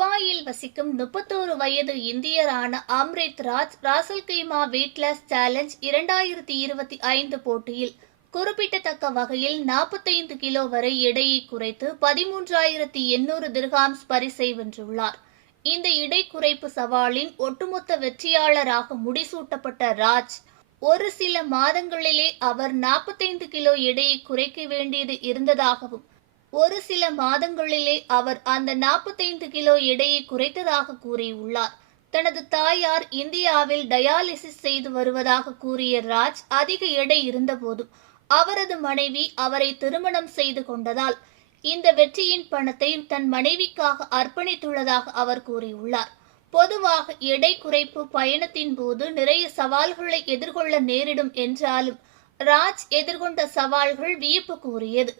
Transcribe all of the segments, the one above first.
துபாயில் வசிக்கும் முப்பத்தோரு வயது இந்தியரான Amrit Raj Ras Al Khaimah weight loss challenge இரண்டாயிரத்தி இருபத்தி ஐந்து போட்டியில் குறிப்பிடத்தக்க வகையில் நாற்பத்தைந்து கிலோ வரை எடையை குறைத்து பதிமூன்றாயிரத்தி எண்ணூறு திர்காம்ஸ் பரிசை வென்றுள்ளார். இந்த இடை குறைப்பு சவாலின் ஒட்டுமொத்த வெற்றியாளராக முடிசூட்டப்பட்ட ராஜ் ஒரு சில மாதங்களிலே அவர் நாற்பத்தைந்து கிலோ எடையை குறைக்க வேண்டியது இருந்ததாகவும் ஒரு சில மாதங்களிலே அவர் அந்த நாற்பத்தைந்து கிலோ எடையை குறைத்ததாக கூறியுள்ளார். தனது தாயார் இந்தியாவில் டயாலிசிஸ் செய்து வருவதாக கூறிய ராஜ் அதிக எடை இருந்தபோதும் அவரது மனைவி அவரை திருமணம் செய்து கொண்டதால் இந்த வெற்றியின் பணத்தை தன் மனைவிக்காக அர்ப்பணித்துள்ளதாக அவர் கூறியுள்ளார். பொதுவாக எடை குறைப்பு பயணத்தின் போது நிறைய சவால்களை எதிர்கொள்ள நேரிடும் என்றாலும் ராஜ் எதிர்கொண்ட சவால்கள் வியப்புக்குரியது கூறியது.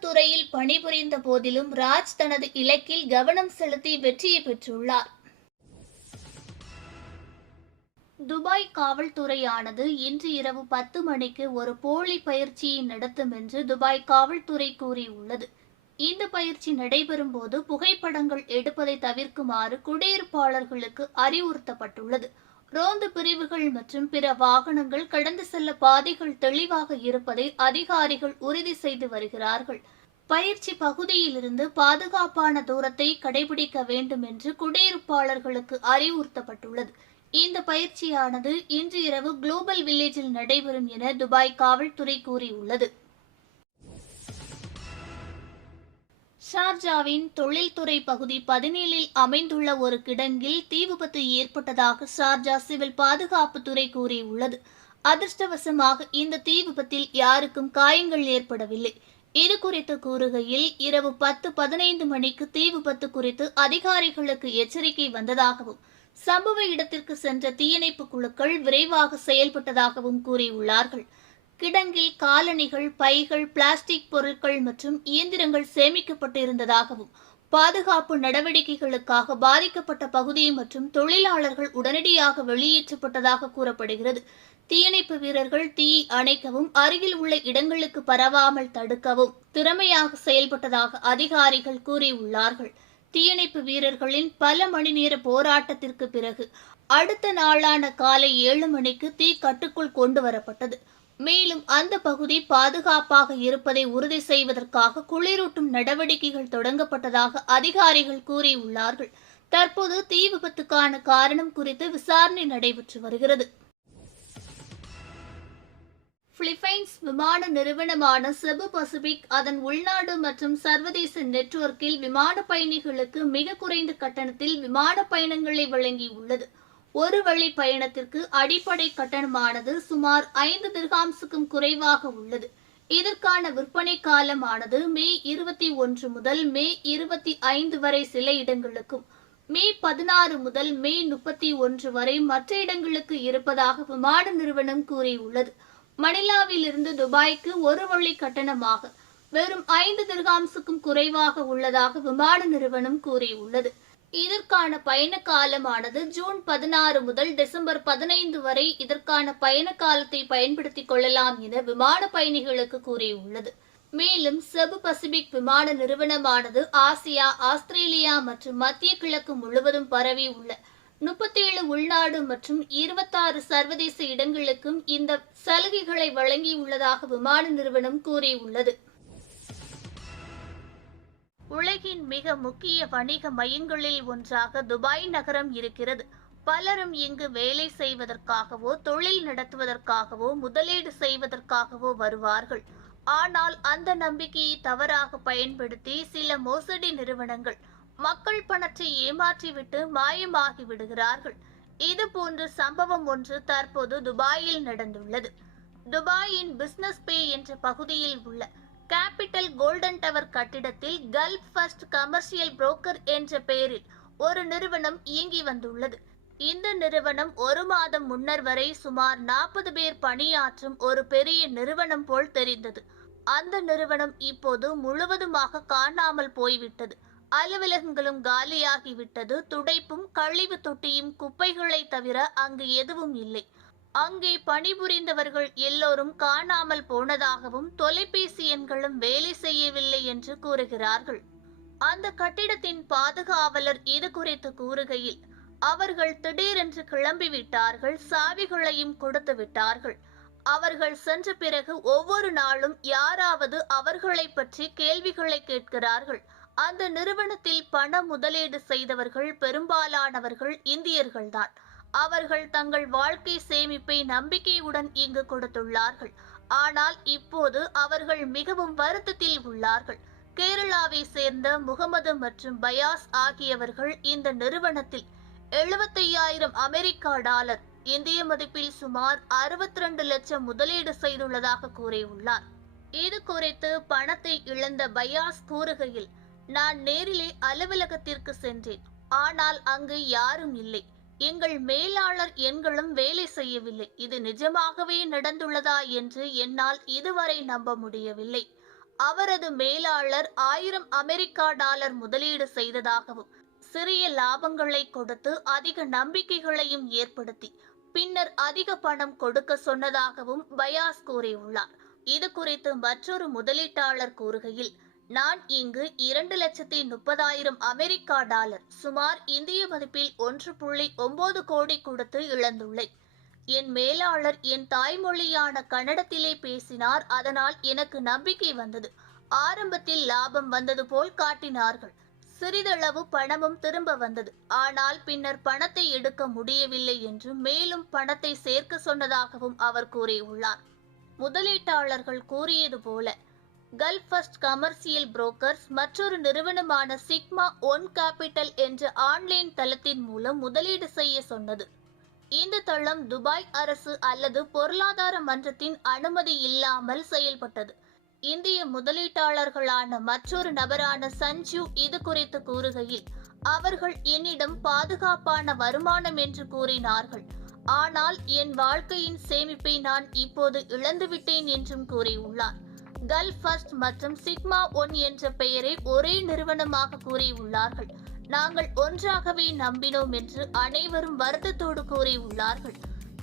துறையில் பணிபுரிந்த போதிலும் ராஜ் தனது இலக்கில் கவனம் செலுத்தி வெற்றியை பெற்றுள்ளார். துபாய் காவல்துறையானது இன்று இரவு பத்து மணிக்கு ஒரு போலி பயிற்சியை நடத்தும் என்று துபாய் காவல்துறை கூறியுள்ளது. இந்த பயிற்சி நடைபெறும் போது புகைப்படங்கள் எடுப்பதை தவிர்க்குமாறு குடியிருப்பாளர்களுக்கு அறிவுறுத்தப்பட்டுள்ளது. ரோந்து பிரிவுகள் மற்றும் பிற வாகனங்கள் கடந்து செல்ல பாதைகள் தெளிவாக இருப்பதை அதிகாரிகள் உறுதி செய்து வருகிறார்கள். பயிற்சி பகுதியிலிருந்து பாதுகாப்பான தூரத்தை கடைபிடிக்க வேண்டும் என்று குடியிருப்பாளர்களுக்கு அறிவுறுத்தப்பட்டுள்ளது. இந்த பயிற்சியானது இன்று இரவு குளோபல் வில்லேஜில் நடைபெறும் என துபாய் காவல்துறை கூறியுள்ளது. ஷார்ஜாவின் தொழில்துறை பகுதி பதினேழில் அமைந்துள்ள ஒரு கிடங்கில் தீ விபத்து ஏற்பட்டதாக ஷார்ஜா சிவில் பாதுகாப்புத்துறை கூறியுள்ளது. அதிர்ஷ்டவசமாக இந்த தீ விபத்தில் யாருக்கும் காயங்கள் ஏற்படவில்லை. இது குறித்து கூறுகையில் இரவு பத்து பதினைந்து மணிக்கு தீ விபத்து குறித்து அதிகாரிகளுக்கு எச்சரிக்கை வந்ததாகவும் சம்பவ இடத்திற்கு சென்ற தீயணைப்பு குழுக்கள் விரைவாக செயல்பட்டதாகவும் கூறியுள்ளார்கள். கிடங்கில் காலணிகள் பைகள் பிளாஸ்டிக் பொருட்கள் மற்றும் இயந்திரங்கள் சேமிக்கப்பட்டிருந்ததாகவும் பாதுகாப்பு நடவடிக்கைகளுக்காக பாதிக்கப்பட்ட பகுதி மற்றும் தொழிலாளர்கள் உடனடியாக வெளியேற்றப்பட்டதாக கூறப்படுகிறது. தீயணைப்பு வீரர்கள் தீயை அணைக்கவும் அருகில் உள்ள இடங்களுக்கு பரவாமல் தடுக்கவும் திறமையாக செயல்பட்டதாக அதிகாரிகள் கூறியுள்ளார்கள். தீயணைப்பு வீரர்களின் பல மணி நேர போராட்டத்திற்கு பிறகு அடுத்த நாளான காலை ஏழு மணிக்கு தீ கட்டுக்குள் கொண்டு வரப்பட்டது. மேலும் அந்த பகுதி பாதுகாப்பாக இருப்பதை உறுதி செய்வதற்காக குளிரூட்டும் நடவடிக்கைகள் தொடங்கப்பட்டதாக அதிகாரிகள் கூறியுள்ளார்கள். தற்போது தீ விபத்துக்கான காரணம் குறித்து விசாரணை நடைபெற்று வருகிறது. பிலிப்பைன்ஸ் விமான நிறுவனமான செபு பசிபிக் அதன் உள்நாடு மற்றும் சர்வதேச நெட்வொர்க்கில் விமான பயணிகளுக்கு மிக குறைந்த கட்டணத்தில் விமான பயணங்களை வழங்கியுள்ளது. ஒரு வழி பயணத்திற்கு அடிப்படை கட்டணமானது சுமார் ஐந்து திர்காம்ஸுக்கும் குறைவாக உள்ளது. இதற்கான விற்பனை காலமானது மே இருபத்தி ஒன்று முதல் மே இருபத்தி ஐந்து வரை சில இடங்களுக்கும் மே பதினாறு முதல் மே முப்பத்தி ஒன்று வரை மற்ற இடங்களுக்கு இருப்பதாக விமான நிறுவனம் கூறியுள்ளது. மணிலாவிலிருந்து துபாய்க்கு ஒரு வழி கட்டணமாக வெறும் ஐந்து திர்காம்ஸுக்கும் குறைவாக உள்ளதாக விமான நிறுவனம் கூறியுள்ளது. இதற்கான பயண காலமானது ஜூன் பதினாறு முதல் டிசம்பர் பதினைந்து வரை இதற்கான பயண காலத்தை பயன்படுத்திக் கொள்ளலாம் என விமான பயணிகளுக்கு கூறியுள்ளது. மேலும் செபு பசிபிக் விமான நிறுவனமானது ஆசியா ஆஸ்திரேலியா மற்றும் மத்திய கிழக்கு முழுவதும் பரவி உள்ள முப்பத்தேழு உள்நாடு மற்றும் இருபத்தாறு சர்வதேச இடங்களுக்கும் இந்த சலுகைகளை வழங்கியுள்ளதாக விமான நிறுவனம் கூறியுள்ளது. உலகின் மிக முக்கிய வணிக மையங்களில் ஒன்றாக துபாய் நகரம் இருக்கிறது. பலரும் இங்கு வேலை செய்வதற்காகவோ தொழில் நடத்துவதற்காகவோ முதலீடு செய்வதற்காகவோ வருவார்கள். ஆனால் அந்த நம்பிக்கையை தவறாக பயன்படுத்தி சில மோசடி நிறுவனங்கள் மக்கள் பணத்தை ஏமாற்றிவிட்டு மாயமாகி விடுகிறார்கள். இது போன்ற சம்பவம் ஒன்று தற்போது துபாயில் நடந்துள்ளது. துபாயின் பிசினஸ் பே என்ற பகுதியில் உள்ள கேபிட்டல் கோல்டன் டவர் கட்டிடத்தில் கல்ஃப் ஃபர்ஸ்ட் கமர்ஷியல் புரோக்கர் என்ற பெயரில் ஒரு நிறுவனம் இயங்கி வந்துள்ளது. இந்த நிறுவனம் ஒரு மாதம் முன்னர் வரை சுமார் நாற்பது பேர் பணியாற்றும் ஒரு பெரிய நிறுவனம் போல் தெரிந்தது. அந்த நிறுவனம் இப்போது முழுவதுமாக காணாமல் போய்விட்டது. அலுவலகங்களும் காலியாகிவிட்டது. துடைப்பும் கழிவு தொட்டியும் குப்பைகளை தவிர அங்கு எதுவும் இல்லை. அங்கே பணிபுரிந்தவர்கள் எல்லோரும் காணாமல் போனதாகவும் தொலைபேசி எண்களும் வேலை செய்யவில்லை என்று கூறுகிறார்கள். அந்த கட்டிடத்தின் பாதுகாவலர் இது குறித்து கூறுகையில் அவர்கள் திடீரென்று கிளம்பிவிட்டார்கள் சாவிகளையும் கொடுத்து விட்டார்கள். அவர்கள் சென்ற பிறகு ஒவ்வொரு நாளும் யாராவது அவர்களை பற்றி கேள்விகளை கேட்கிறார்கள். அந்த நிறுவனத்தில் பண முதலீடு செய்தவர்கள் பெரும்பாலானவர்கள் இந்தியர்கள்தான். அவர்கள் தங்கள் வாழ்க்கை சேமிப்பை நம்பிக்கையுடன் இங்கு கொடுத்துள்ளார்கள். ஆனால் இப்போது அவர்கள் மிகவும் வருத்தத்தில் உள்ளார்கள். கேரளாவை சேர்ந்த முகமது மற்றும் பயாஸ் ஆகியவர்கள் இந்த நிறுவனத்தில் எழுபத்தையாயிரம் அமெரிக்கா டாலர் இந்திய மதிப்பில் சுமார் அறுபத்தி ரெண்டு லட்சம் முதலீடு செய்துள்ளதாக கூறியுள்ளார். இது குறித்து பணத்தை இழந்த பயாஸ் கூறுகையில் நான் நேரிலே அலுவலகத்திற்கு சென்றேன். ஆனால் அங்கு யாரும் இல்லை. எங்கள் மேலாளர் எண்களும் வேலை செய்யவில்லை. இது நிஜமாகவே நடந்துள்ளதா என்று என்னால் இதுவரை நம்ப முடியவில்லை. அவரது மேலாளர் ஆயிரம் அமெரிக்கா டாலர் முதலீடு செய்ததாகவும் சிறிய லாபங்களை கொடுத்து அதிக நம்பிக்கைகளையும் ஏற்படுத்தி பின்னர் அதிக பணம் கொடுக்க சொன்னதாகவும் பயாஸ் கூறியுள்ளார். இது குறித்து மற்றொரு முதலீட்டாளர் கூறுகையில் நான் இங்கு இரண்டு லட்சத்தி முப்பதாயிரம் அமெரிக்கா டாலர் சுமார் இந்திய மதிப்பில் ஒன்று புள்ளி ஒன்பது கோடி கொடுத்து இழந்துள்ளேன். என் மேலாளர் என் தாய்மொழியான கன்னடத்திலே பேசினார் அதனால் எனக்கு நம்பிக்கை வந்தது. ஆரம்பத்தில் லாபம் வந்தது போல் காட்டினார்கள். சிறிதளவு பணமும் திரும்ப வந்தது. ஆனால் பின்னர் பணத்தை எடுக்க முடியவில்லை என்று மேலும் பணத்தை சேர்க்க சொன்னதாகவும் அவர் கூறியுள்ளார். முதலீட்டாளர்கள் கூறியது போல கல்ஃப் ஃபர்ஸ்ட் கமர்சியல் புரோக்கர்ஸ் மற்றொரு நிறுவனமான சிக்மா ஒன் கேபிட்டல் என்ற ஆன்லைன் தளத்தின் மூலம் முதலீடு செய்ய சொன்னது. இந்த தளம் துபாய் அரசு அல்லது பொருளாதார மன்றத்தின் அனுமதி இல்லாமல் செயல்பட்டது. இந்திய முதலீட்டாளர்களான மற்றொரு நபரான சஞ்சீவ் இது குறித்து கூறுகையில் அவர்கள் என்னிடம் பாதுகாப்பான வருமானம் என்று கூறினார்கள். ஆனால் என் வாழ்க்கையின் சேமிப்பை நான் இப்போது இழந்துவிட்டேன் என்றும் கூறியுள்ளார். கல்ஃப் ஃபர்ஸ்ட் மற்றும் சிக்மா ஒன் என்ற பெயரை ஒரே நிறுவனமாக கூறியுள்ளார்கள். நாங்கள் ஒன்றாகவே நம்பினோம் என்று அனைவரும் வருத்தத்தோடு கூறியுள்ளார்கள்.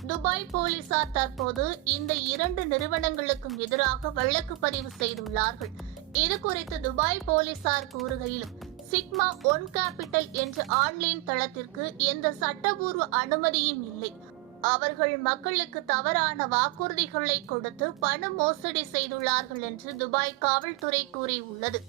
துபாய் போலீசார் தற்போது இந்த இரண்டு நிறுவனங்களுக்கும் எதிராக வழக்கு பதிவு செய்துள்ளார்கள். இது குறித்து துபாய் போலீசார் கூறுகையிலும் சிக்மா ஒன் கேபிட்டல் என்ற ஆன்லைன் தளத்திற்கு எந்த சட்டபூர்வ அனுமதியும் இல்லை. அவர்கள் மக்களுக்கு தவறான வாக்குறுதிகளை கொடுத்து பண மோசடி செய்துள்ளார்கள் என்று துபாய் காவல்துறை கூறியுள்ளது.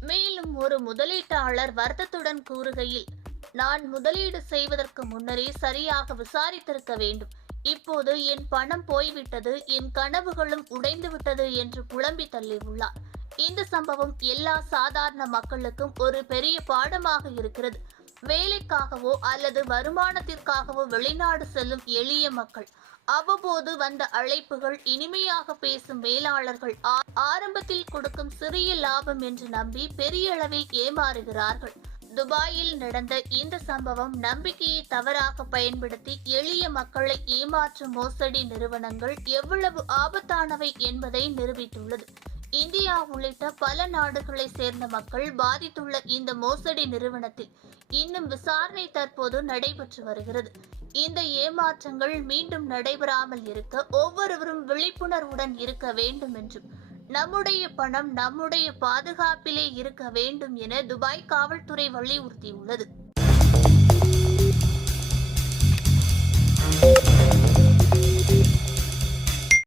மேலும் ஒரு முதலீட்டாளர் வருத்தத்துடன் கூறுகையில் நான் முதலீடு செய்வதற்கு முன்னரே சரியாக விசாரித்திருக்க வேண்டும். இப்போது என் பணம் போய்விட்டது என் கனவுகளும் உடைந்து விட்டது என்று புலம்பி தள்ளியுள்ளார். இந்த சம்பவம் எல்லா சாதாரண மக்களுக்கும் ஒரு பெரிய பாடமாக இருக்கிறது. வேலைக்காகவோ அல்லது வருமானத்திற்காகவோ வெளிநாடு செல்லும் எளிய மக்கள். அவ்வப்போது வந்த அழைப்புகள் இனிமையாக பேசும் மேலாளர்கள் ஆரம்பத்தில் கொடுக்கும் சிறிய லாபம் என்று நம்பி பெரிய அளவில் ஏமாறுகிறார்கள். துபாயில் நடந்த இந்த சம்பவம் நம்பிக்கையை தவறாக பயன்படுத்தி எளிய மக்களை ஏமாற்றும் மோசடி நிறுவனங்கள் எவ்வளவு ஆபத்தானவை என்பதை நிரூபித்துள்ளது. இந்தியா உள்ளிட்ட பல நாடுகளை சேர்ந்த மக்கள் பாதித்துள்ள இந்த மோசடி நிறுவனத்தில் இன்னும் விசாரணை தற்போது நடைபெற்று வருகிறது. இந்த ஏமாற்றங்கள் மீண்டும் நடைபெறாமல் இருக்க ஒவ்வொருவரும் விழிப்புணர்வுடன் இருக்க வேண்டும் என்றும் நம்முடைய பணம் நம்முடைய பாதுகாப்பிலே இருக்க வேண்டும் என துபாய் காவல்துறை வலியுறுத்தியுள்ளது.